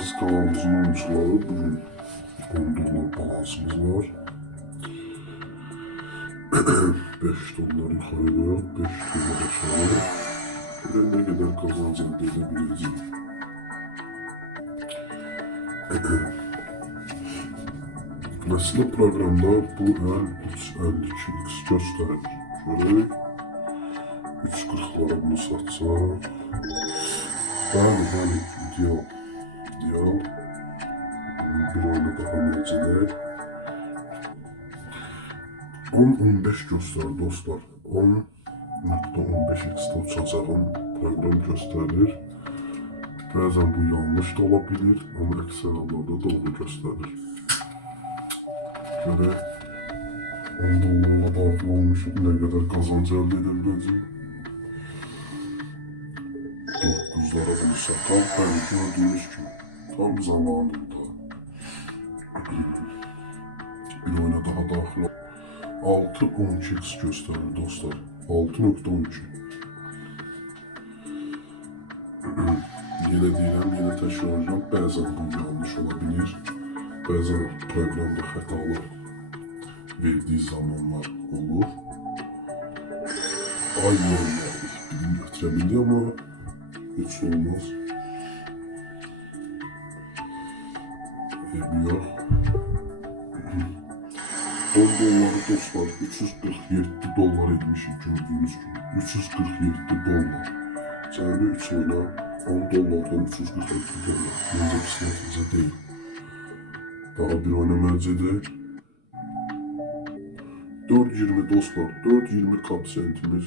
Aziz kanalımızın oyuncuları, bugün $10 balansımız var. 5 dolar yukarı koyup 5 dolar aşağı. Göre ne kadar kazanç elde edebileceğim. Aslında programda bu el 3.52x gösterir. Şöyle 3.40'lara bunu satsak. Bəli, ideal. Bir oyuna daha məcələr. 10-15 göstərir dostlar. 10.15x'də uçacağım program göstərir. Bəzən bu yanlış da ola bilir, amma əksər hallarda doğru göstərir. Görək, $10 daxil olmuşum, nə qədər qazanc əldə edə biləcəyim. 9'lara bunu satam. Bəli, gördüyünüz kimi tam zamanında. Bir oyuna daha daxil ol. 6.12x göstərir dostlar. 6.12. Yenə deyirəm, yenə təkrarlayacağım. Bəzən bu yanlış ola bilir. Bəzən proqramda xətalar verdiyi zamanlar olur. Ay yollar, bilim götürə bildi, amma heç olmaz. Yox. $10 dostlar, $347 etmişik gördüyünüz gibi. $347. Cəmi 3 oyuna $10'dan $347. Məncə pis nəticə deyil. Daha bir oyuna mərcədir. 4.20 dostlar, 4.20 koefisiyentimiz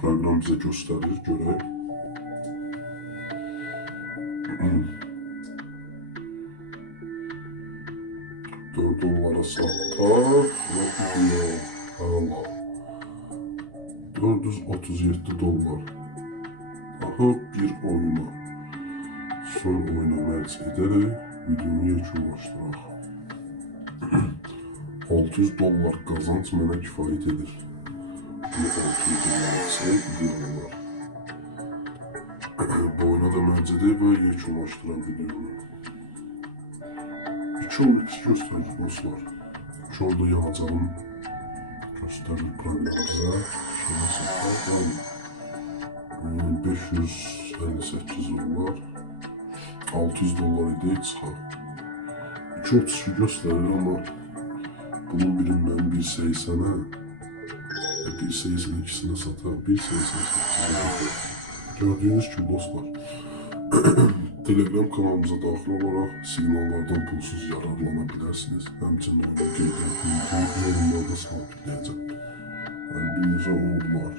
program bizə göstərir, görək. $4 sataq və gidiyor. Allah. $437. Aha, bir oyuna. Son oyuna mərc edərək videonu yekunlaşdıraq. $600 qazanc mənə kifayət edir. Bu $600 isə videolar. Bu oyuna da mərc edək və yekunlaşdıraq videonu. 2.12 göstərir dostlar. 2 yanacağım göstərir proqramımıza. Şuna sataq. $558. $600 idi, çıxaq. 2.32 göstərir, amma bunun birindən 1.80'ə 1.82'sinə sataq. 1.88. Gördüyünüz kimi dostlar. Telegram kanalımıza daxil olaraq siqnallardan pulsuz yararlana bilərsiniz. Həmçinin oyuna qeyd edildiyi yorumlarda sabitləyəcəm. Əlbinizə uğurlar.